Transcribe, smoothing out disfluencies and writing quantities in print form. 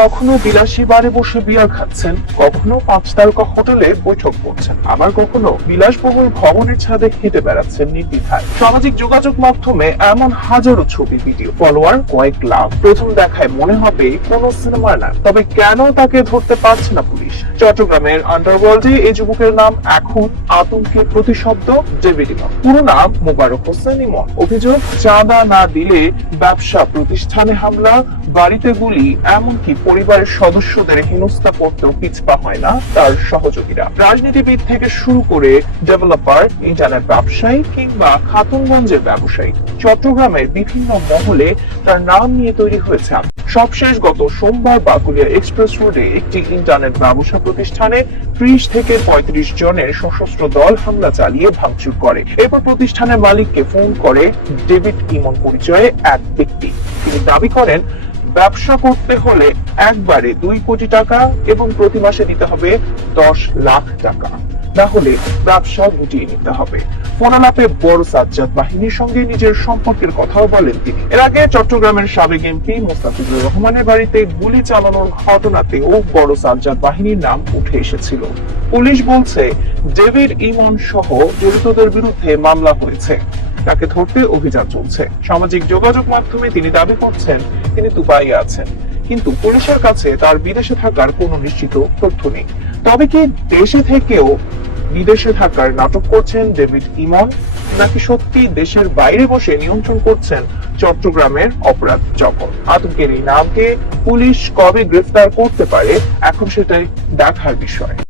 কখনো বিলাসী বারে বসে বিয়ার খাচ্ছেন, কখনো 5 তারকা হোটেলে বৈঠক করছেন, আবার কখনো বিলাসবহুল ভবনের ছাদে হেঁটে বেড়াচ্ছেন নির্দ্বিধায়। সামাজিক যোগাযোগ মাধ্যমে এমন হাজারো ছবি, ভিডিও, ফলোয়ার কয়েক লাখ। প্রথম দেখায় মনে হবে কোন সিনেমার নাম, তবে কেন তাকে ধরতে পারছে না পুলিশ? চট্টগ্রামের আন্ডারওয়ার্ল্ডে এই যুবকের নাম এখন আতঙ্কের প্রতিশব্দ ডেভিড ইমন। পুরো নাম মোবারক হোসেন ইমন। অভিযোগ, চাঁদা না দিলে ব্যবসা প্রতিষ্ঠানে হামলা, বাড়িতে গুলি, এমনকি পরিবারের সদস্যদের হেনস্থা করতেও পিছপা হয় না তার সহযোগীরা। রাজনীতিবিদ থেকে শুরু করে ডেভেলপার, ইন্টারনেট ব্যবসায়ী কিংবা খাতুনগঞ্জের ব্যবসায়ী, চট্টগ্রামের বিভিন্ন মহলে তার নাম নিয়ে তৈরি হয়েছে। সবশেষ গত সোমবার বাকুলিয়া এক্সপ্রেস রোডে একটি ইন্টারনেট ব্যবসা প্রতিষ্ঠানে 30 থেকে 35 জনের সশস্ত্র দল হামলা চালিয়ে ভাঙচুর করে। এরপর প্রতিষ্ঠানের মালিককে ফোন করে ডেভিড ইমন পরিচয়ে এক ব্যক্তি। তিনি দাবি করেন, ব্যবসা করতে হলে একবারে 2 কোটি টাকা এবং প্রতি মাসে দিতে হবে 10 লাখ টাকা, না হলে ব্যবসা গুটিয়ে নিতে হবে। ফোনালাপে বড় সাজ্জাদ বাহিনীর সঙ্গে নিজের সম্পর্কের কথাও বলেন তিনি। এর আগে চট্টগ্রামের সাবেক এমপি মোস্তাফিজুর রহমানের বাড়িতে গুলি চালানোর ঘটনাতেও বড় সাজ্জাদ বাহিনীর নাম উঠে এসেছিল। পুলিশ বলছে, ডেভিড ইমন সহ জড়িতদের বিরুদ্ধে মামলা হয়েছে, তাকে ধরতে অভিযান চলছে। সামাজিক যোগাযোগ মাধ্যমে তিনি দাবি করছেন তিনি দুবাইয়ে আছেন, কিন্তু পুলিশের কাছে তার বিদেশে থাকার কোনো নিশ্চিত তথ্য নেই। তবে কি দেশে থেকেও বিদেশে থাকার নাটক করছেন ডেভিড ইমন, নাকি সত্যি দেশের বাইরে বসে নিয়ন্ত্রণ করছেন চট্টগ্রামের অপরাধ জগৎ? আতঙ্কের এই নামকে পুলিশ কবে গ্রেফতার করতে পারে, এখন সেটাই দেখার বিষয়।